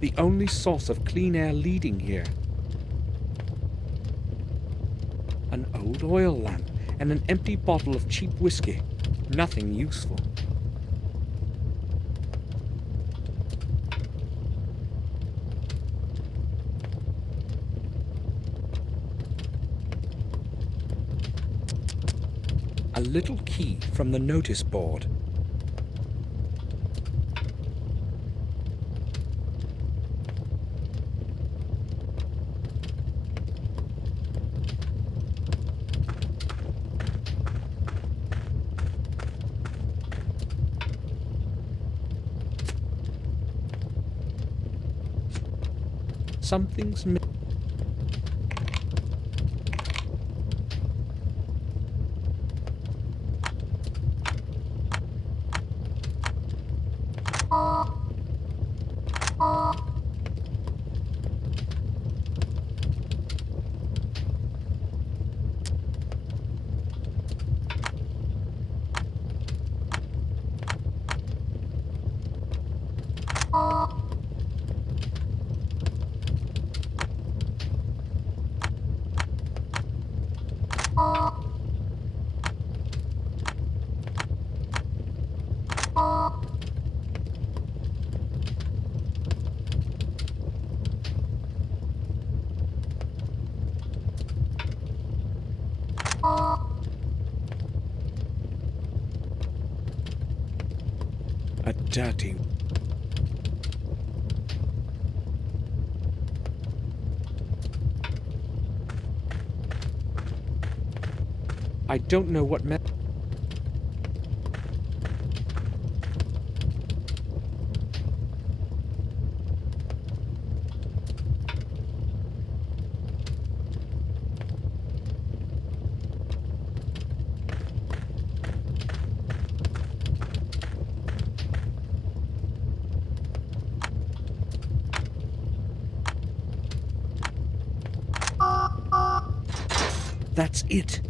The only source of clean air leading here. An old oil lamp and an empty bottle of cheap whiskey. Nothing useful. A little key from the notice board. Something's missing. A dirty. I don't know what That's it.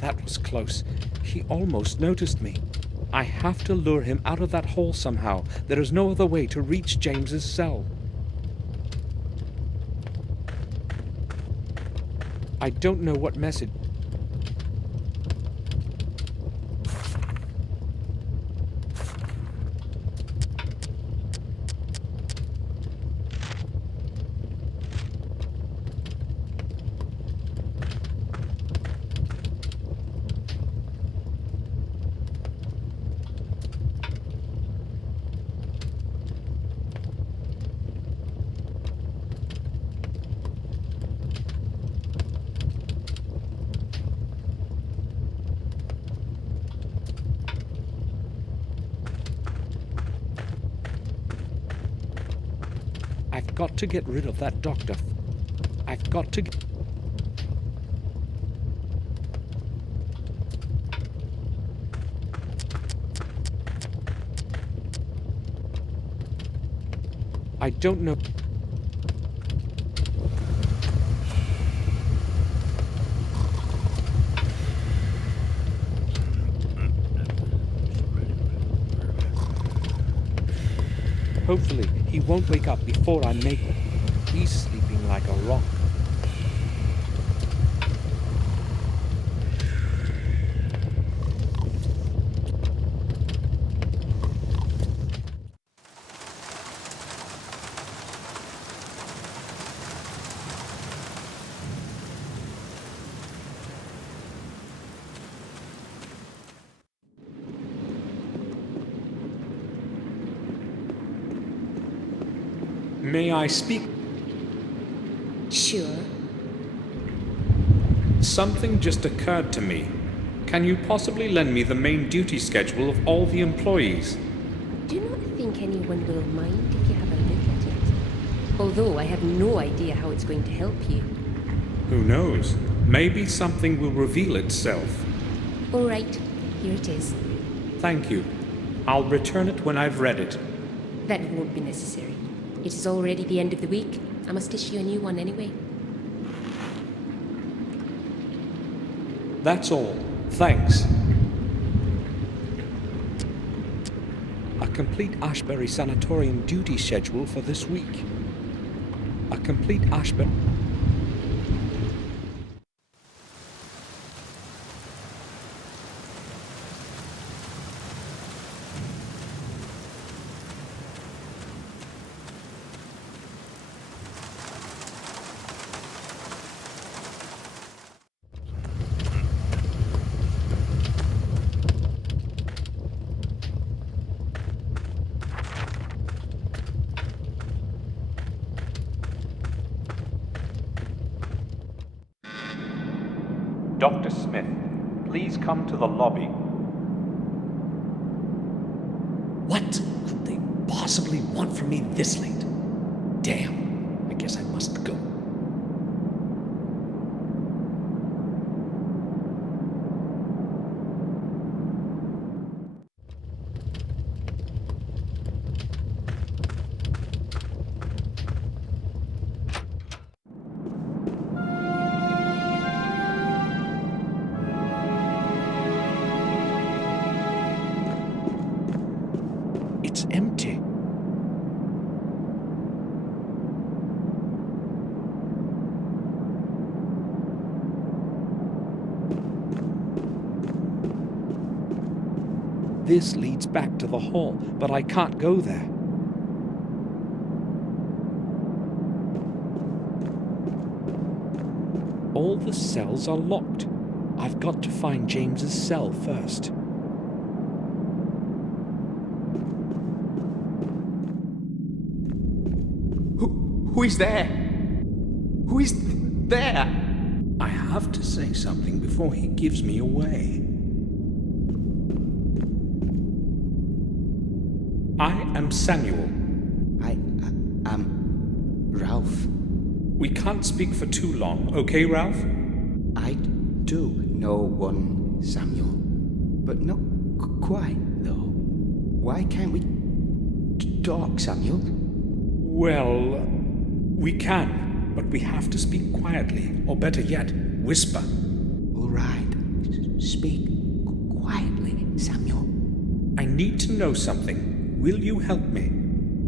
That was close. He almost noticed me. I have to lure him out of that hole somehow. There is no other way to reach James's cell. I don't know what message. I've got to get rid of that doctor. I've got to get... I don't know... Hopefully, he won't wake up before I make it. He's sleeping like a rock. May I speak? Sure. Something just occurred to me. Can you possibly lend me the main duty schedule of all the employees? Do not think anyone will mind if you have a look at it. Although I have no idea how it's going to help you. Who knows? Maybe something will reveal itself. All right, here it is. Thank you. I'll return it when I've read it. That won't be necessary. It is already the end of the week, I must issue a new one anyway. That's all. Thanks. A complete Ashbury Sanatorium duty schedule for this week. A complete Ashbury... Dr. Smith, please come to the lobby. What could they possibly want from me this late? Damn, I guess I must go. It's empty. This leads back to the hall, but I can't go there. All the cells are locked. I've got to find James's cell first. Who is there? Who is there? I have to say something before he gives me away. I am Samuel. I am Ralph. We can't speak for too long, okay, Ralph? I do know one Samuel, but not quite, though. Why can't we talk, Samuel? Well, we can, but we have to speak quietly, or better yet, whisper. All right. Speak quietly, Samuel. I need to know something. Will you help me?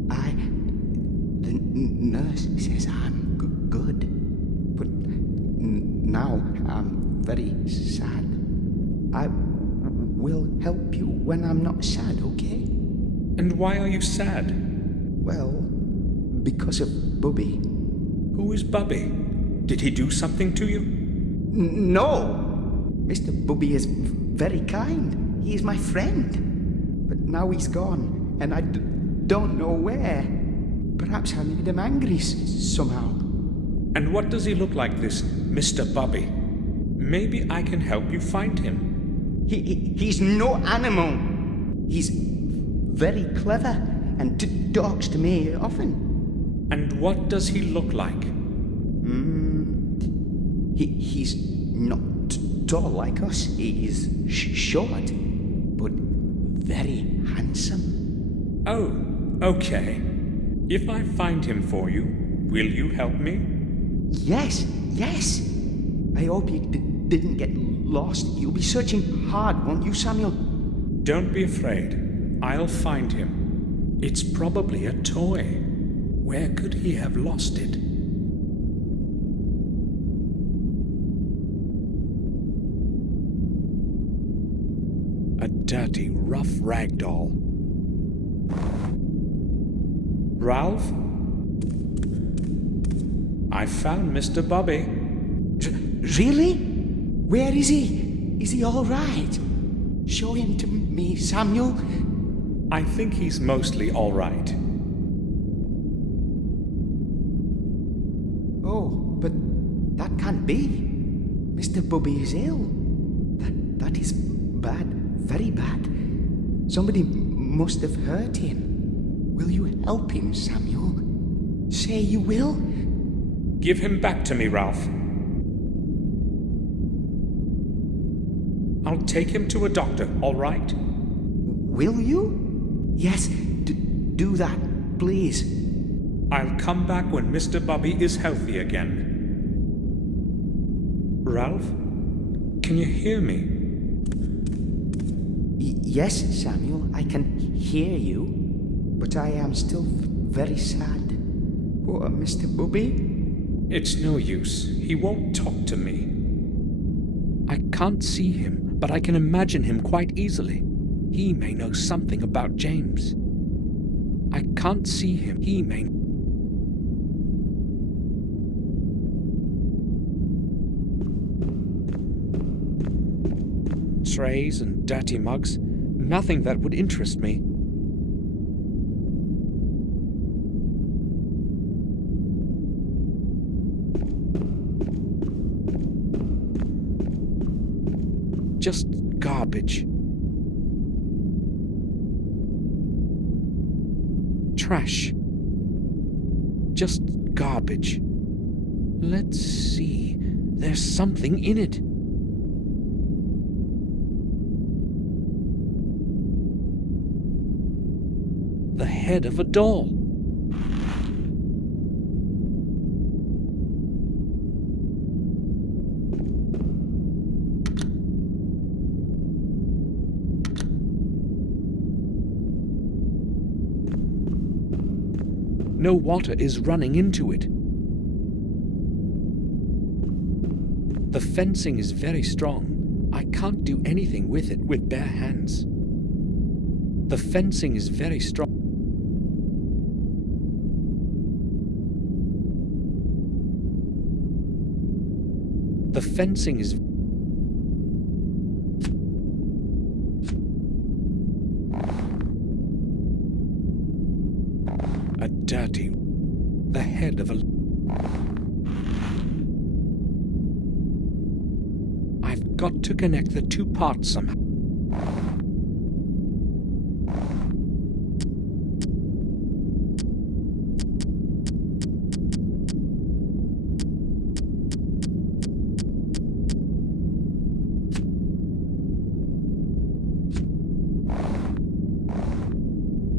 The nurse says I'm good, but now I'm very sad. I will help you when I'm not sad, okay? And why are you sad? Well, because of Bubby. Who is Bubby? Did he do something to you? No! Mr. Bubby is very kind. He is my friend. But now he's gone, and I don't know where. Perhaps I made him angry somehow. And what does he look like, this Mr. Bubby? Maybe I can help you find him. He's no animal. He's very clever and talks to me often. And what does he look like? He's not tall like us. He is short, but very handsome. Oh, okay. If I find him for you, will you help me? Yes. I hope you didn't get lost. You'll be searching hard, won't you, Samuel? Don't be afraid. I'll find him. It's probably a toy. Where could he have lost it? A dirty, rough rag doll. Ralph? I found Mr. Bubby. Really? Where is he? Is he all right? Show him to me, Samuel. I think he's mostly all right. Oh, but that can't be. Mr. Bubby is ill. That is bad, very bad. Somebody must have hurt him. Will you help him, Samuel? Say you will? Give him back to me, Ralph. I'll take him to a doctor, all right? Will you? Yes, do that, please. I'll come back when Mr. Bobby is healthy again. Ralph? Can you hear me? Yes, Samuel, I can hear you, but I am still very sad. Poor Mr. Bobby. It's no use. He won't talk to me. I can't see him, but I can imagine him quite easily. He may know something about James. I can't see him. He may... Trays and dirty mugs. Nothing that would interest me. Just garbage. Trash. Just garbage. Let's see. There's something in it. The head of a doll. No water is running into it. The fencing is very strong. I can't do anything with it with bare hands. The fencing is very strong. The fencing is... A dirty... The head of a... I've got to connect the two parts somehow.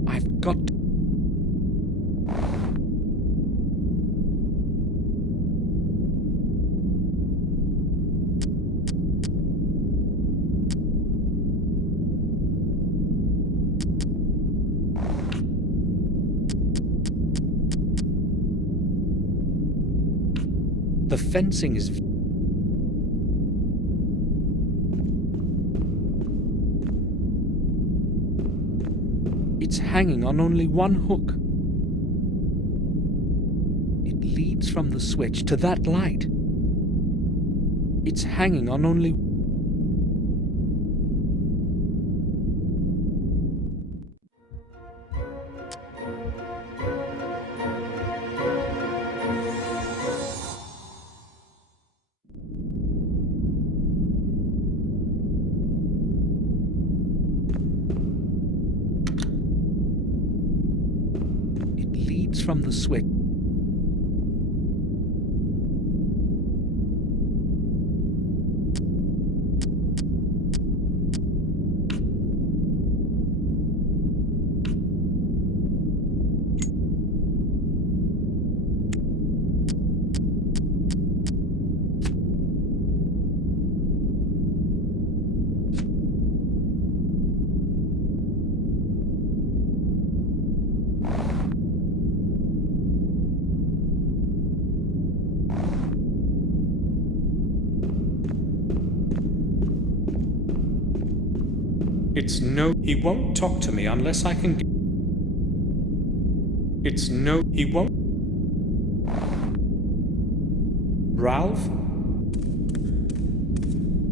I've got to... The fencing is... It's hanging on only one hook. It leads from the switch to that light. It's hanging on only... from the switch. It's no... He won't talk to me unless I can... It's no... He won't... Ralph?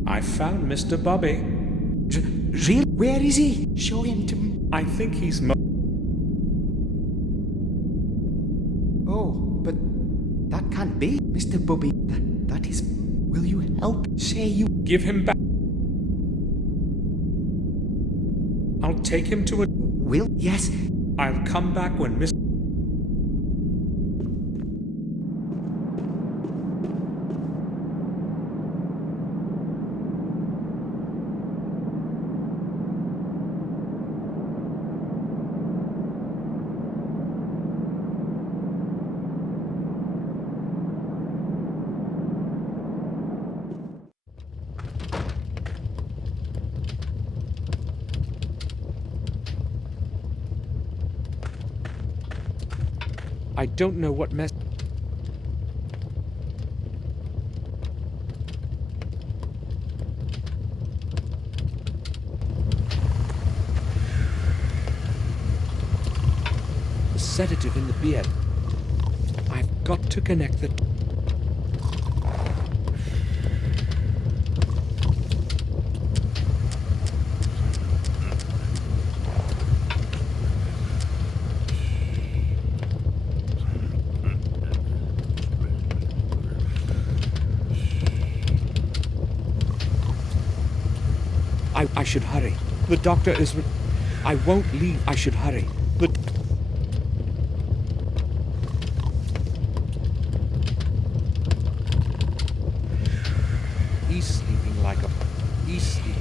I found Mr. Bobby. Really? Where is he? Show him to me. I think he's... Oh, but that can't be. Mr. Bobby, that is... Will you help? Say you... Give him back. I'll take him to a... Will? Yes. I'll come back when Miss... I don't know what mess. The sedative in the beard. I've got to connect the. I should hurry. The doctor is. I won't leave. I should hurry. The. He's sleeping like a. He's sleeping.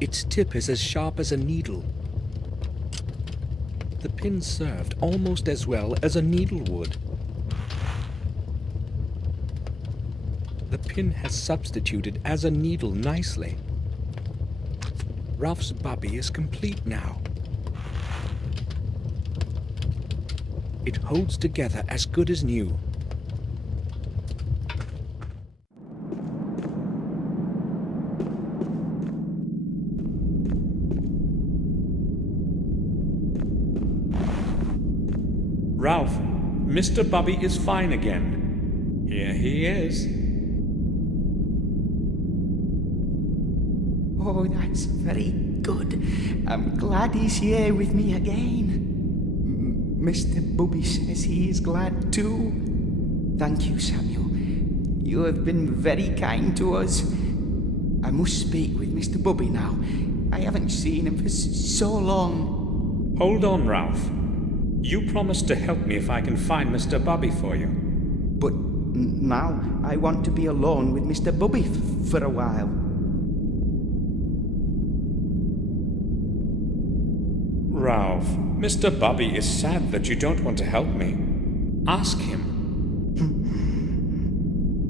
Its tip is as sharp as a needle. The pin served almost as well as a needle would. The pin has substituted as a needle nicely. Ralph's bubby is complete now. It holds together as good as new. Ralph, Mr. Bubby is fine again. Here he is. Oh, that's very good. I'm glad he's here with me again. Mr. Bubby says he is glad too. Thank you, Samuel. You have been very kind to us. I must speak with Mr. Bubby now. I haven't seen him for so long. Hold on, Ralph. You promised to help me if I can find Mr. Bubby for you. But now I want to be alone with Mr. Bubby for a while. Ralph, Mr. Bubby is sad that you don't want to help me. Ask him.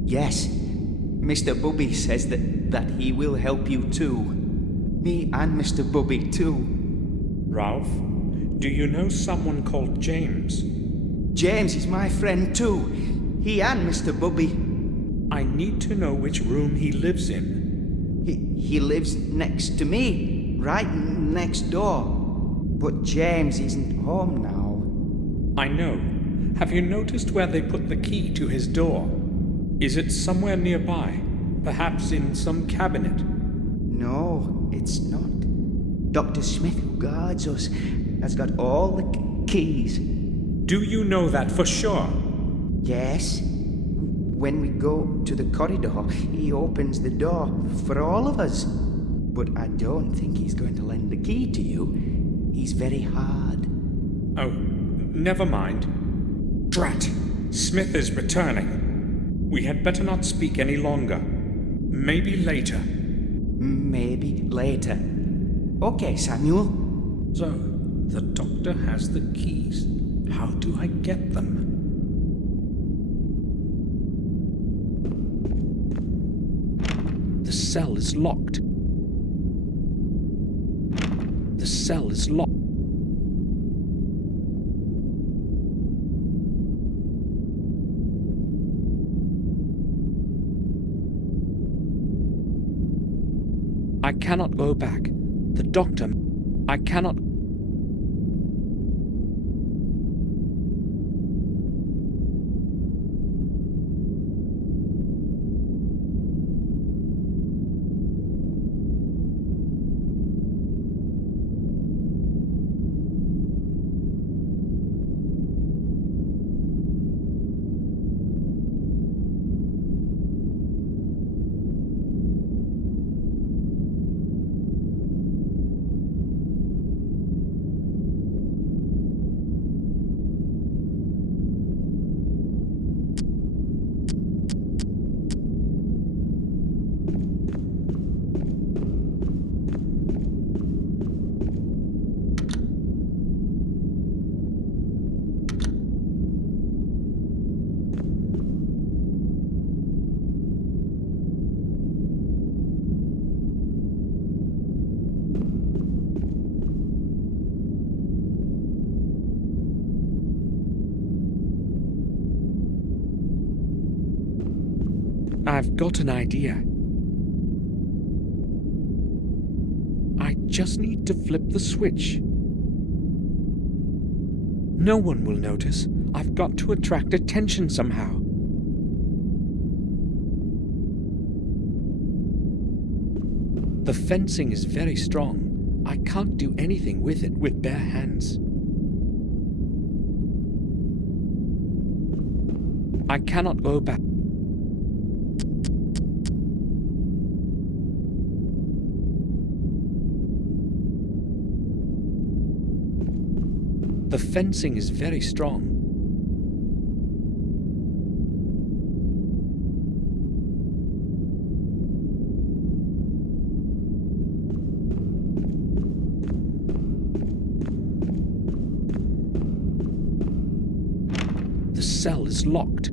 Yes, Mr. Bubby says that he will help you too. Me and Mr. Bubby too. Ralph, do you know someone called James? James is my friend too. He and Mr. Bubby. I need to know which room he lives in. He lives next to me, right next door. But James isn't home now. I know. Have you noticed where they put the key to his door? Is it somewhere nearby? Perhaps in some cabinet? No, it's not. Dr. Smith, who guards us, has got all the keys. Do you know that for sure? Yes. When we go to the corridor, he opens the door for all of us. But I don't think he's going to lend the key to you. He's very hard. Oh, never mind. Drat! Smith is returning. We had better not speak any longer. Maybe later. Maybe later. Okay, Samuel. So, the doctor has the keys. How do I get them? The cell is locked. The cell is locked. I cannot go back. The doctor... I cannot... I've got an idea. I just need to flip the switch. No one will notice. I've got to attract attention somehow. The fencing is very strong. I can't do anything with it with bare hands. I cannot go back. The fencing is very strong. The cell is locked.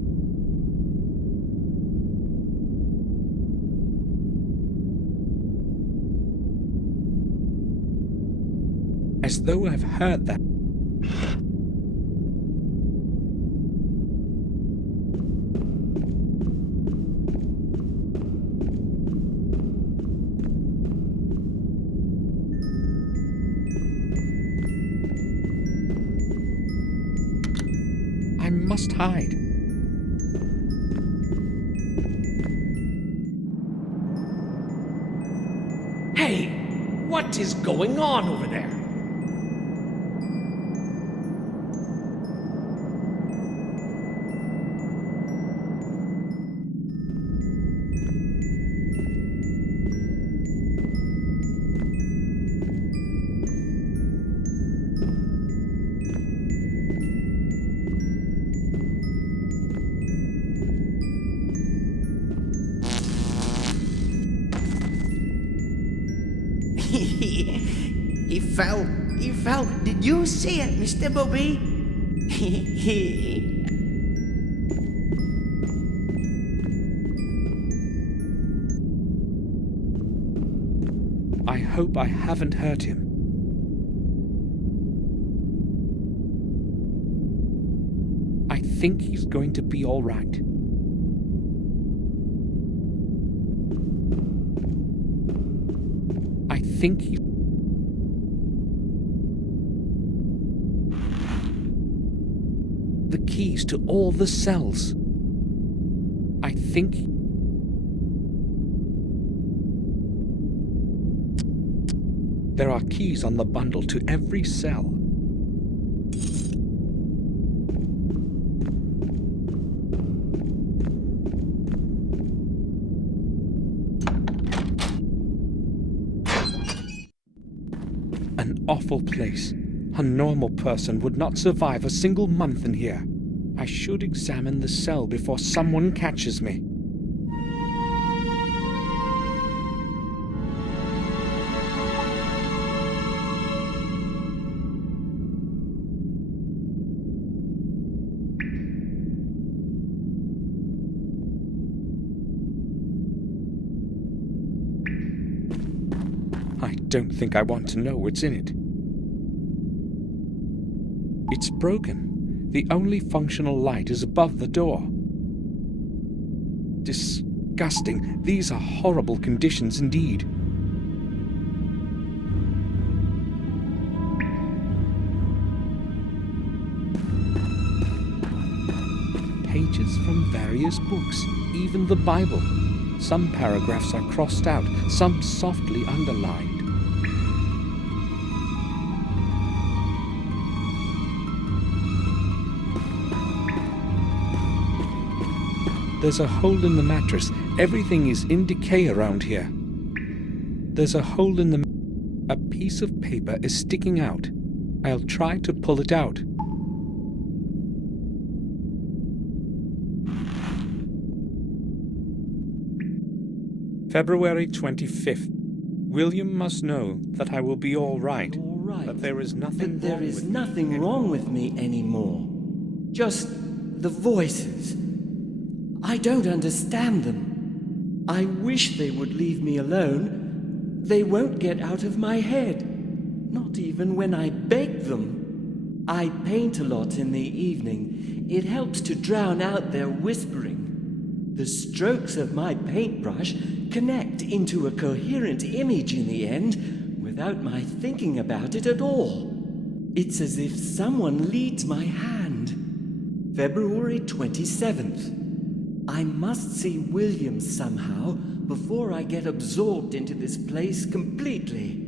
As though I've heard that. I must hide. Hey, what is going on over there? He fell. He fell. Did you see it, Mr. Bobby? I hope I haven't hurt him. I think he's going to be all right. I think he... The keys to all the cells. I think... There are keys on the bundle to every cell. An awful place. A normal person would not survive a single month in here. I should examine the cell before someone catches me. I don't think I want to know what's in it. It's broken. The only functional light is above the door. Disgusting. These are horrible conditions indeed. Pages from various books, even the Bible. Some paragraphs are crossed out, some softly underlined. There's a hole in the mattress. Everything is in decay around here. There's a hole in the... A piece of paper is sticking out. I'll try to pull it out. February 25th. William must know that I will be all right. That there is nothing But there is nothing wrong with me anymore. Just the voices. I don't understand them. I wish they would leave me alone. They won't get out of my head. Not even when I beg them. I paint a lot in the evening. It helps to drown out their whispering. The strokes of my paintbrush connect into a coherent image in the end without my thinking about it at all. It's as if someone leads my hand. February 27th. I must see William somehow before I get absorbed into this place completely.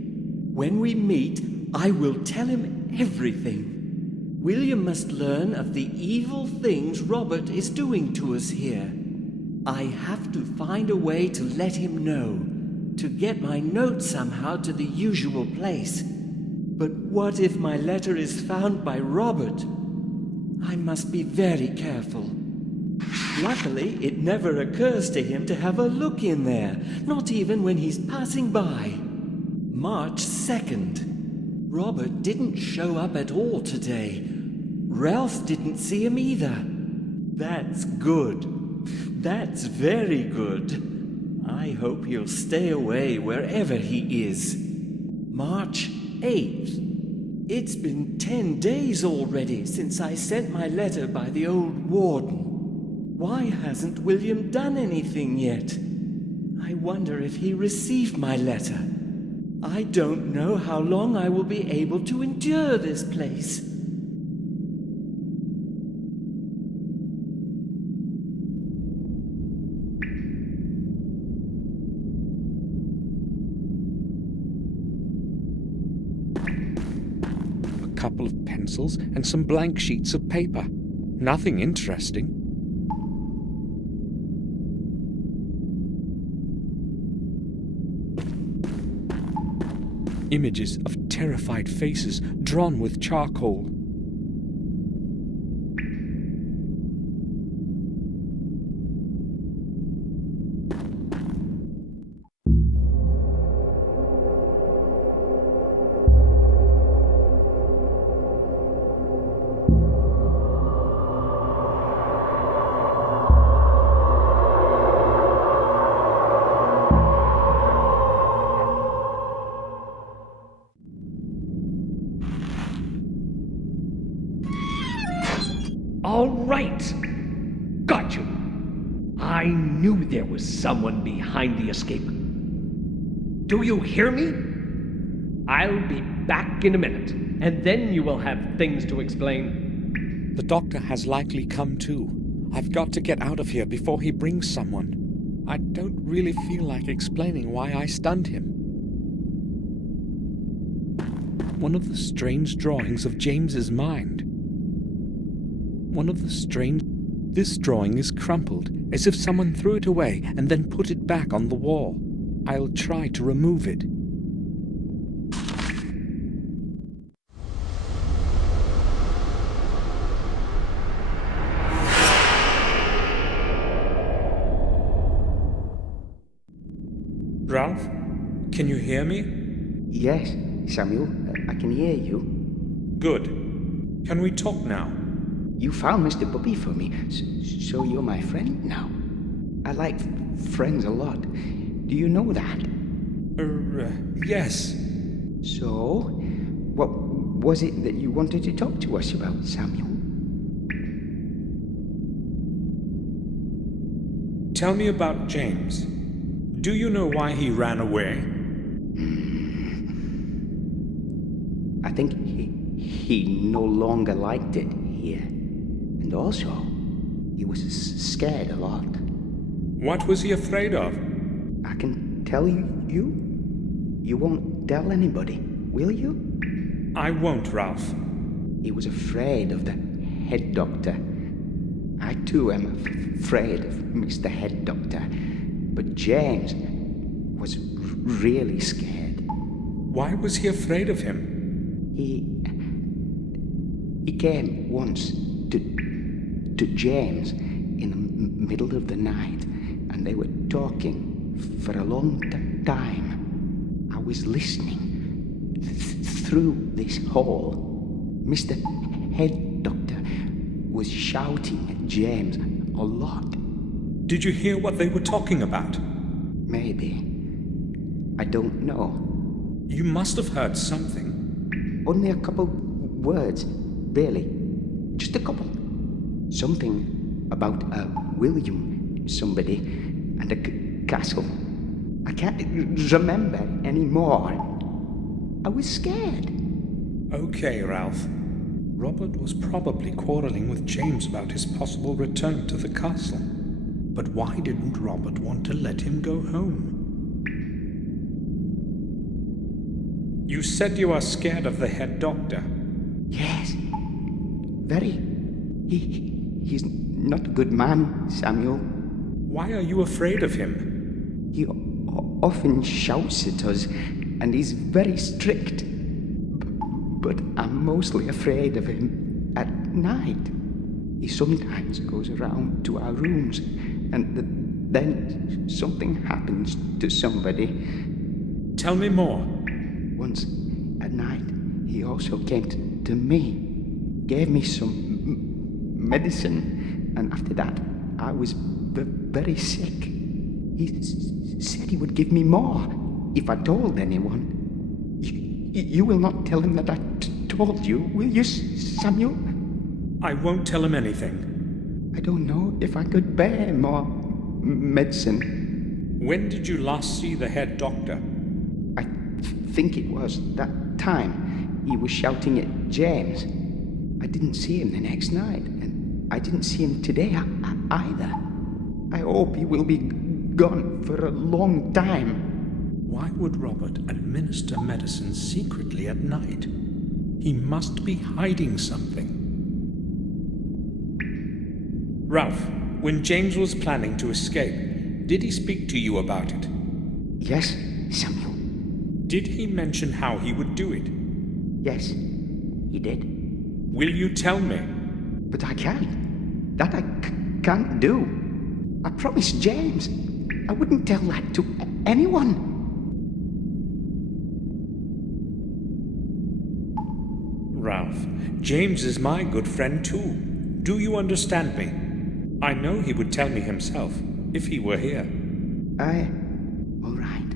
When we meet, I will tell him everything. William must learn of the evil things Robert is doing to us here. I have to find a way to let him know, to get my note somehow to the usual place. But what if my letter is found by Robert? I must be very careful. Luckily, it never occurs to him to have a look in there, not even when he's passing by. March 2nd. Robert didn't show up at all today. Ralph didn't see him either. That's good. That's very good. I hope he'll stay away wherever he is. March 8th. It's been 10 days already since I sent my letter by the old warden. Why hasn't William done anything yet? I wonder if he received my letter. I don't know how long I will be able to endure this place. A couple of pencils and some blank sheets of paper. Nothing interesting. Images of terrified faces drawn with charcoal. All right! Got you! I knew there was someone behind the escape. Do you hear me? I'll be back in a minute, and then you will have things to explain. The doctor has likely come too. I've got to get out of here before he brings someone. I don't really feel like explaining why I stunned him. One of the strange drawings of James's mind. This drawing is crumpled, as if someone threw it away and then put it back on the wall. I'll try to remove it. Ralph, can you hear me? Yes, Samuel, I can hear you. Good. Can we talk now? You found Mr. Bubby for me, so you're my friend now. I like friends a lot. Do you know that? Yes. So, what was it that you wanted to talk to us about, Samuel? Tell me about James. Do you know why he ran away? I think he no longer liked it here. And also, he was scared a lot. What was he afraid of? I can tell you. You won't tell anybody, will you? I won't, Ralph. He was afraid of the head doctor. I too am afraid of Mr. Head Doctor. But James was really scared. Why was he afraid of him? He came once to James in the middle of the night, and they were talking for a long time. I was listening through this hall. Mr. Head Doctor was shouting at James a lot. Did you hear what they were talking about? Maybe. I don't know. You must have heard something. Only a couple words, really. Just a couple. Something about William somebody and a castle. I can't remember anymore. I was scared. Okay, Ralph. Robert was probably quarreling with James about his possible return to the castle. But why didn't Robert want to let him go home? You said you are scared of the head doctor. Yes, very. He's not a good man, Samuel. Why are you afraid of him? He often shouts at us, and he's very strict. But I'm mostly afraid of him at night. He sometimes goes around to our rooms, and then something happens to somebody. Tell me more. Once at night, he also came to me, gave me some medicine, and after that, I was very sick. He said he would give me more if I told anyone. You will not tell him that I told you, will you, Samuel? I won't tell him anything. I don't know if I could bear more medicine. When did you last see the head doctor? I think it was that time he was shouting at James. I didn't see him the next night, and I didn't see him today either. I hope he will be gone for a long time. Why would Robert administer medicine secretly at night? He must be hiding something. Ralph, when James was planning to escape, did he speak to you about it? Yes, Samuel. Did he mention how he would do it? Yes, he did. Will you tell me? But I can't. That I can't do. I promised James. I wouldn't tell that to anyone. Ralph, James is my good friend too. Do you understand me? I know he would tell me himself, if he were here. All right.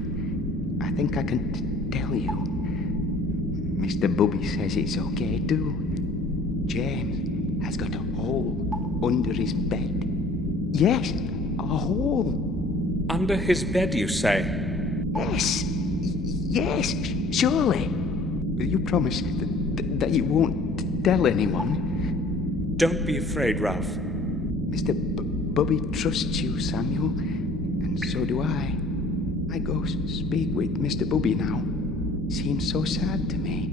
I think I can tell you. Mr. Bubby says it's okay too. James has got a hole under his bed. Yes, a hole. Under his bed, you say? Yes, surely. Will you promise that you won't tell anyone? Don't be afraid, Ralph. Mr. Bubby trusts you, Samuel, and so do I. I go speak with Mr. Bubby now. Seems so sad to me.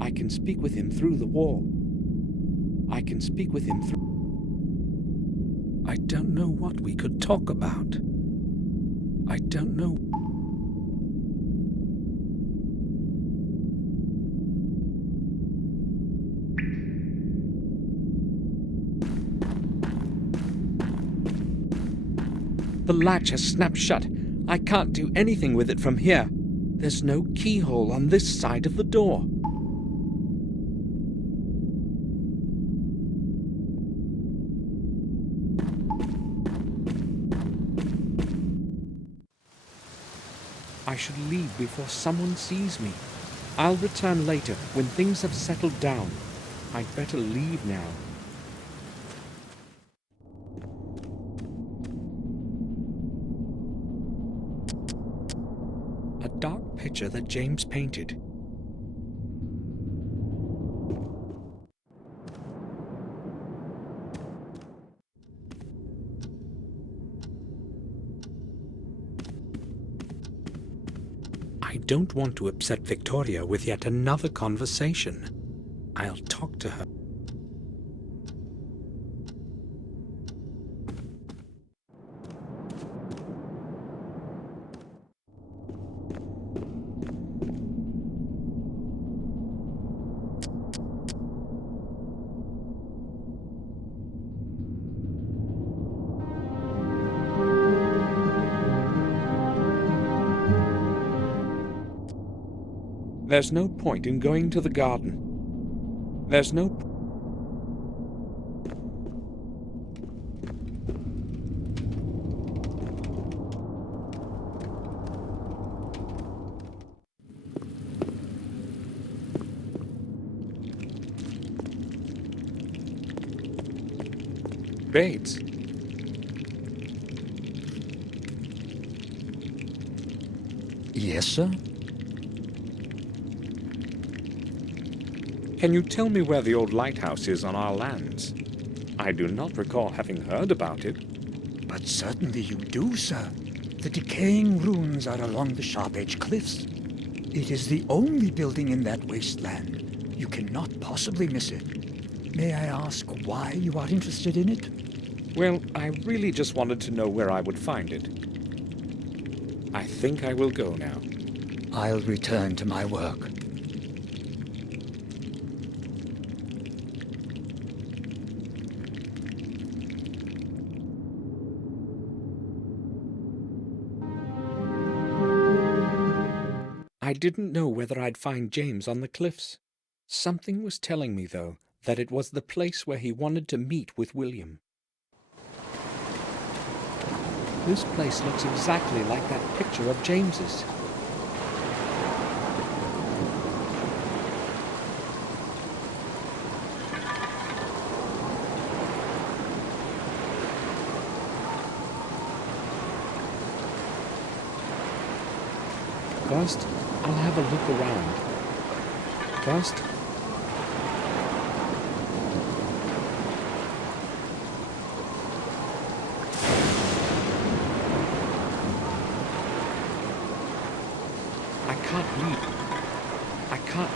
I can speak with him through the wall. I can speak with him through... I don't know what we could talk about. I don't know... The latch has snapped shut. I can't do anything with it from here. There's no keyhole on this side of the door. I should leave before someone sees me. I'll return later when things have settled down. I'd better leave now. A dark picture that James painted. I don't want to upset Victoria with yet another conversation. I'll talk to her. There's no point in going to the garden. There's no... Bates? Yes, sir? Can you tell me where the old lighthouse is on our lands? I do not recall having heard about it. But certainly you do, sir. The decaying ruins are along the Sharp Edge Cliffs. It is the only building in that wasteland. You cannot possibly miss it. May I ask why you are interested in it? Well, I really just wanted to know where I would find it. I think I will go now. I'll return to my work. I didn't know whether I'd find James on the cliffs. Something was telling me, though, that it was the place where he wanted to meet with William. This place looks exactly like that picture of James's. First, I'll have a look around. First, I can't read. I can't.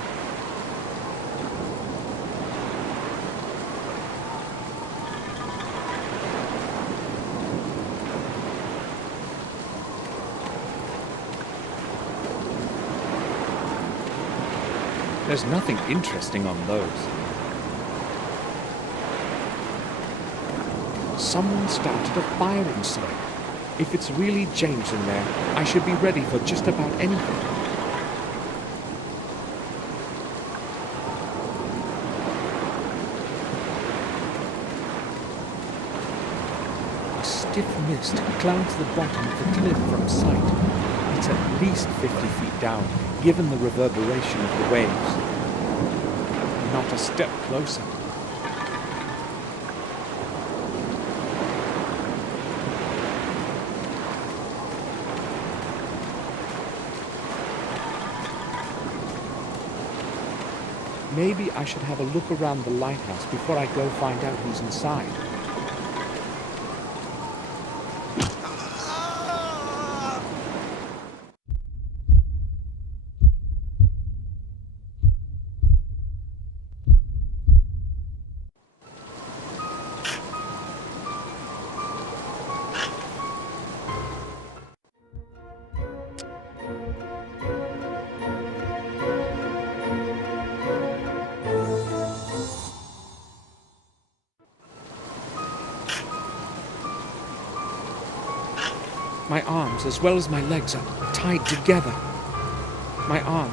There's nothing interesting on those. Someone started a fire inside. If it's really James in there, I should be ready for just about anything. A stiff mist clouds the bottom of the cliff from sight. It's at least 50 feet down, given the reverberation of the waves. Not a step closer. Maybe I should have a look around the lighthouse before I go find out who's inside. My arms, as well as my legs, are tied together. My arm.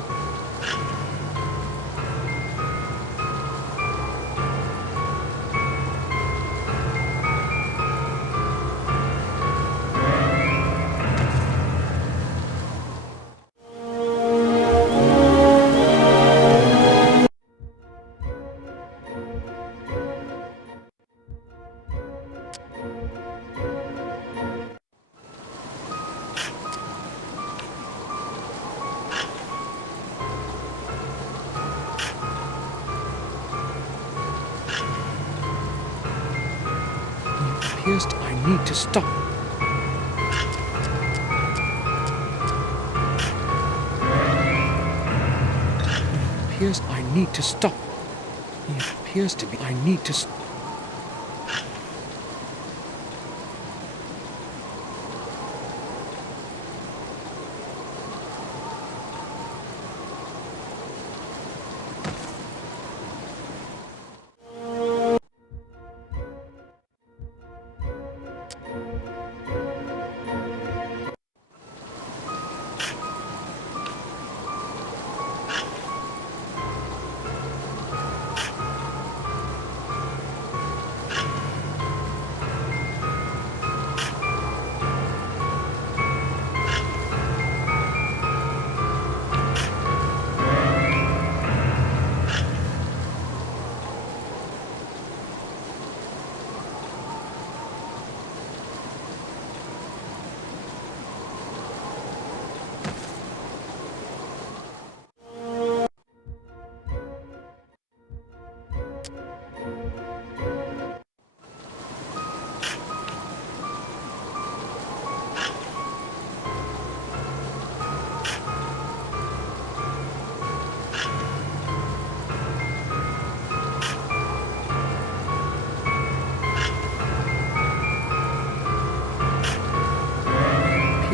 Pierced, I need to stop. Pierced, I need to stop. He appears to be. I need to stop.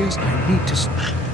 says I need to...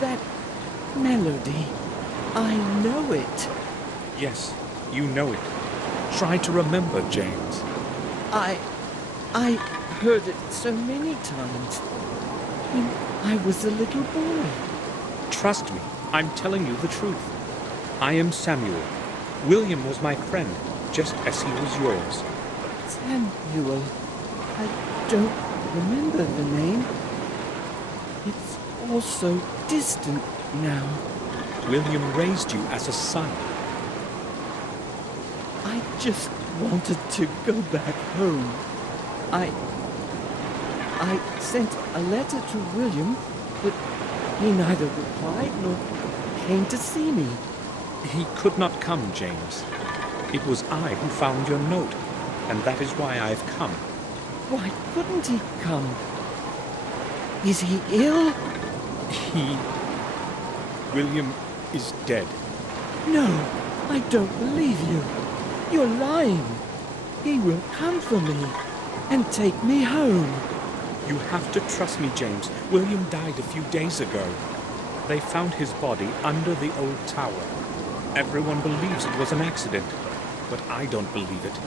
That melody, I know it. Yes, you know it. Try to remember, James. I heard it so many times when I was a little boy. Trust me, I'm telling you the truth. I am Samuel. William was my friend, just as he was yours. Samuel, I don't remember the name. It's all so distant now. William raised you as a son. I just wanted to go back home. I sent a letter to William, but he neither replied nor came to see me. He could not come, James. It was I who found your note, and that is why I've come. Why couldn't he come? Is he ill? William is dead. No, I don't believe you. You're lying. He will come for me and take me home. You have to trust me, James. William died a few days ago. They found his body under the old tower. Everyone believes it was an accident, but I don't believe it.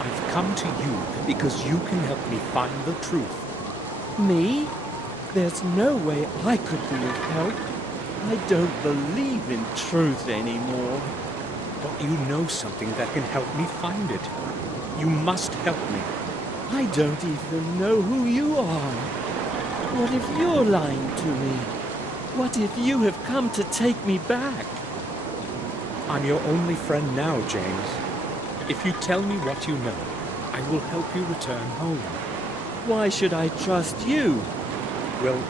I've come to you because you can help me find the truth. Me? There's no way I could be of help. I don't believe in truth anymore. But you know something that can help me find it. You must help me. I don't even know who you are. What if you're lying to me? What if you have come to take me back? I'm your only friend now, James. If you tell me what you know, I will help you return home. Why should I trust you? Well,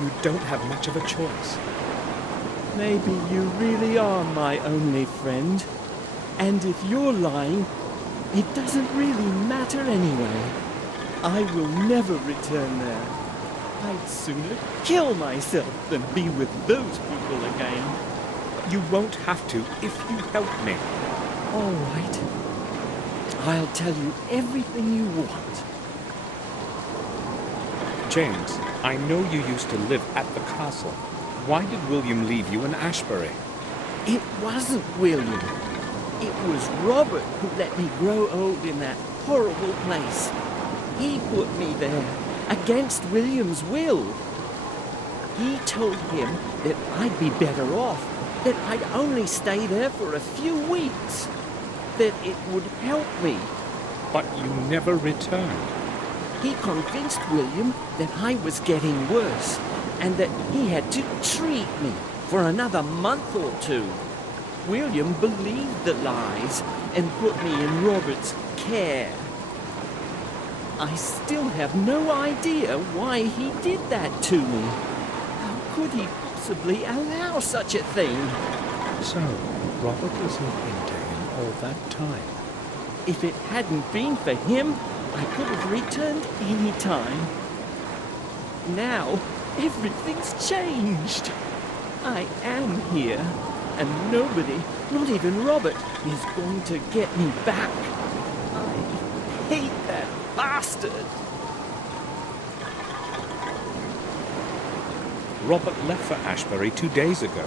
you don't have much of a choice. Maybe you really are my only friend. And if you're lying, it doesn't really matter anyway. I will never return there. I'd sooner kill myself than be with those people again. You won't have to if you help me. All right. I'll tell you everything you want. James, I know you used to live at the castle. Why did William leave you in Ashbury? It wasn't William. It was Robert who let me grow old in that horrible place. He put me there, against William's will. He told him that I'd be better off, that I'd only stay there for a few weeks, that it would help me. But you never returned. He convinced William that I was getting worse, and that he had to treat me for another month or two. William believed the lies and put me in Robert's care. I still have no idea why he did that to me. How could he possibly allow such a thing? So, Robert was looking to him all that time. If it hadn't been for him, I could have returned any time. Now, everything's changed. I am here, and nobody, not even Robert, is going to get me back. I hate that bastard. Robert left for Ashbury 2 days ago.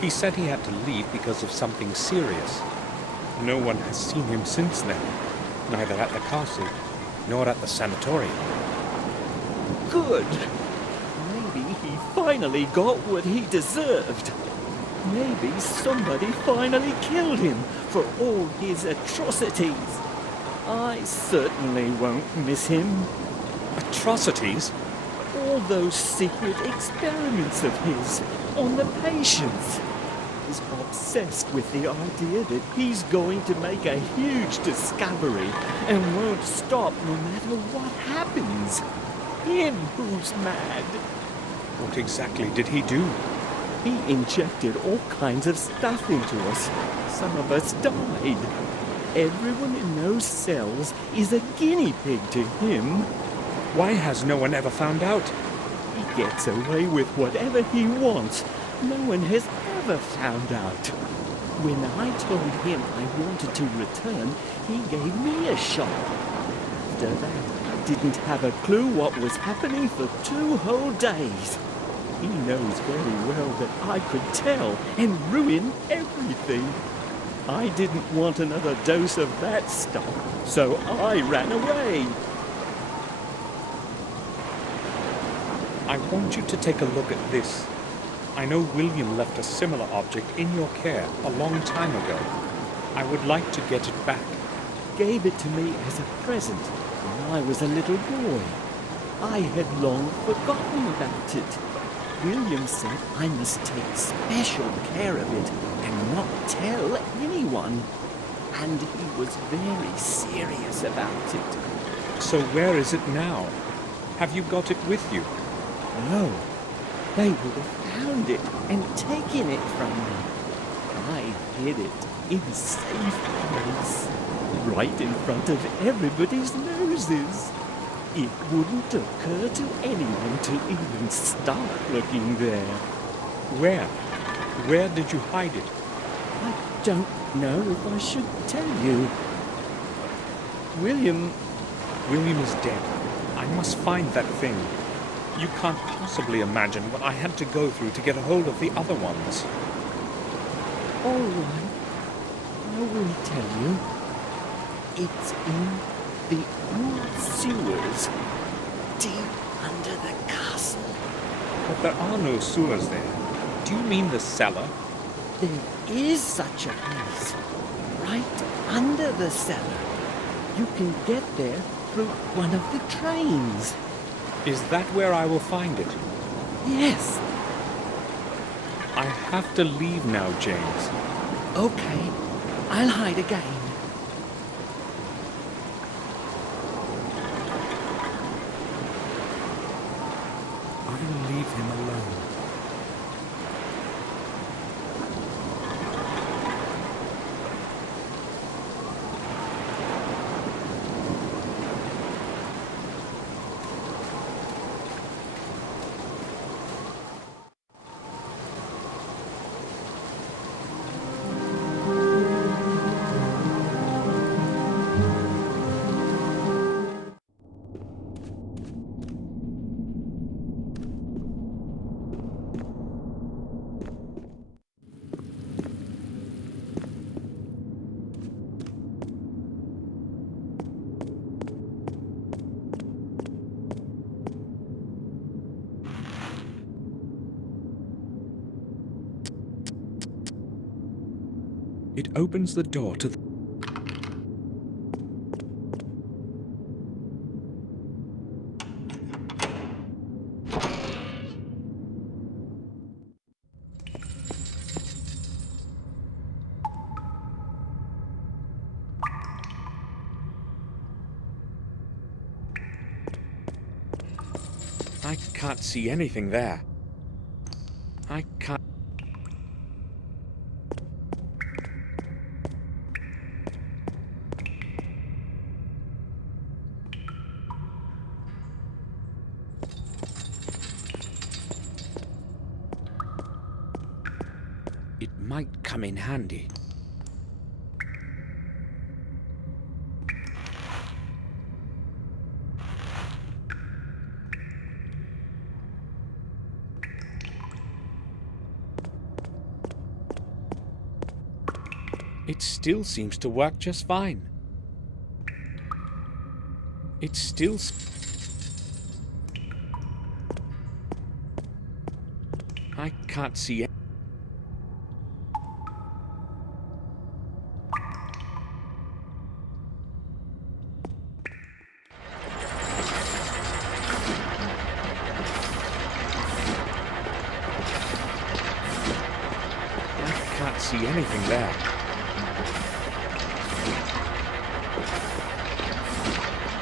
He said he had to leave because of something serious. No one has seen him since then, neither at the castle nor at the sanatorium. Good. Maybe he finally got what he deserved. Maybe somebody finally killed him for all his atrocities. I certainly won't miss him. Atrocities? All those secret experiments of his on the patients. He's obsessed with the idea that he's going to make a huge discovery and won't stop no matter what happens. Him who's mad. What exactly did he do? He injected all kinds of stuff into us. Some of us died. Everyone in those cells is a guinea pig to him. Why has no one ever found out? He gets away with whatever he wants. No one has ever found out. When I told him I wanted to return, he gave me a shot. After that, I didn't have a clue what was happening for 2 whole days. He knows very well that I could tell and ruin everything. I didn't want another dose of that stuff, so I ran away. I want you to take a look at this. I know William left a similar object in your care a long time ago. I would like to get it back. Gave it to me as a present when I was a little boy. I had long forgotten about it. William said I must take special care of it and not tell anyone. And he was very serious about it. So where is it now? Have you got it with you? No, they would have found it and taken it from me. I hid it in a safe place, right in front of everybody's noses. It wouldn't occur to anyone to even start looking there. Where? Where did you hide it? I don't know if I should tell you. William William is dead. I must find that thing. You can't possibly imagine what I had to go through to get a hold of the other ones. All right, I will tell you. It's in the old sewers, deep under the castle. But there are no sewers there. Do you mean the cellar? There is such a place, right under the cellar. You can get there through one of the trains. Is that where I will find it? Yes. I have to leave now, James. Okay, I'll hide again. I'll leave him alone. It opens the door to the... I can't see anything there. I can't... It might come in handy. It still seems to work just fine. It still... I can't see it. I can't see anything there.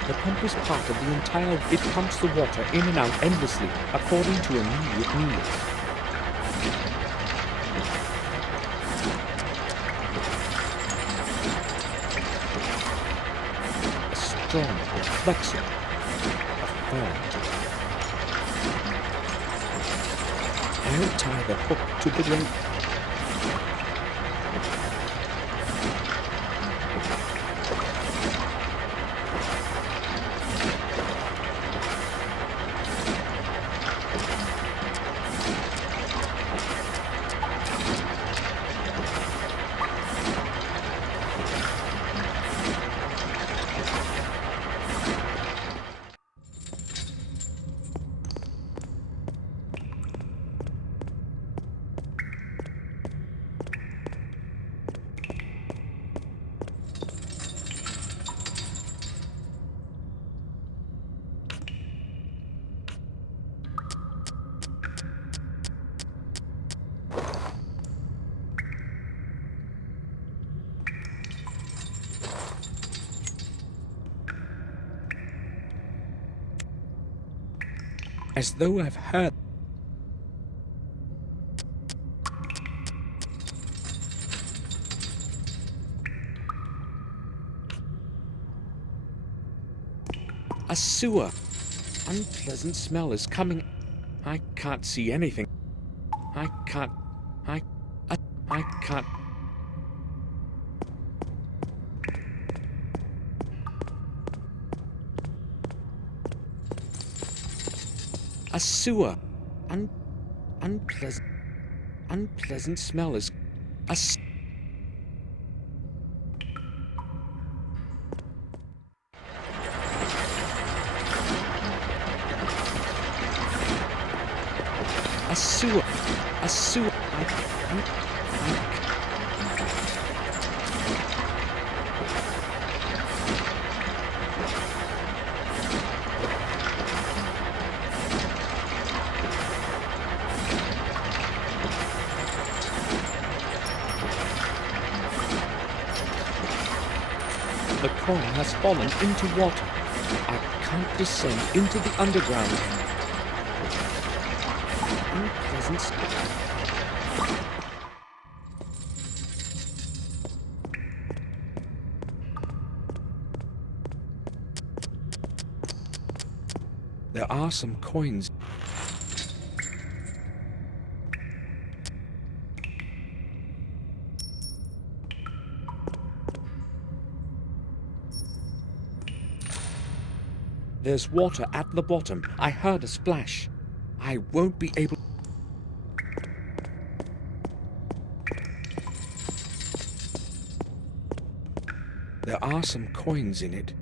The pump is part of the entire... It pumps the water in and out endlessly, according to immediate needs. A strong, flexible, firm. I'll tie the hook to the rope. As though I've heard. A sewer. Unpleasant smell is coming. I can't see anything. I can't. I can't. A sewer. Unpleasant smell is... A sewer. A sewer. The coin has fallen into water. I can't descend into the underground. Unpleasant smell. There are some coins. There's water at the bottom. I heard a splash. I won't be able... There are some coins in it.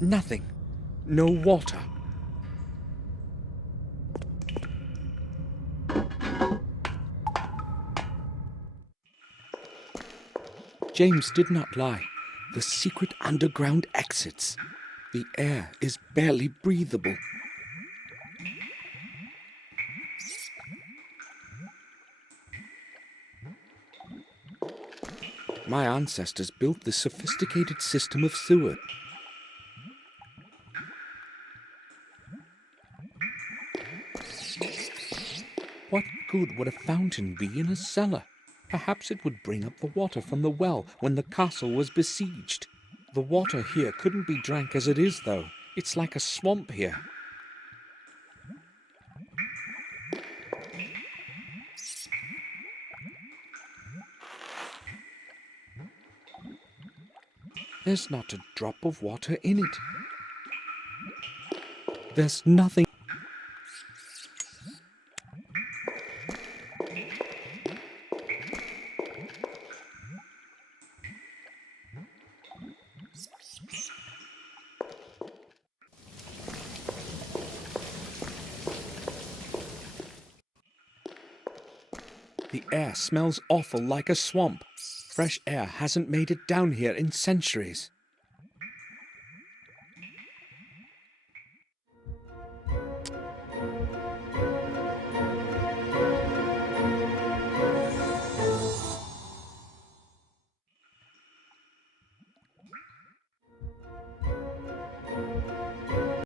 Nothing. No water. James did not lie. The secret underground exits. The air is barely breathable. My ancestors built this sophisticated system of sewer. What good would a fountain be in a cellar? Perhaps it would bring up the water from the well when the castle was besieged. The water here couldn't be drank as it is, though. It's like a swamp here. There's not a drop of water in it. There's nothing. The air smells awful like a swamp. Fresh air hasn't made it down here in centuries.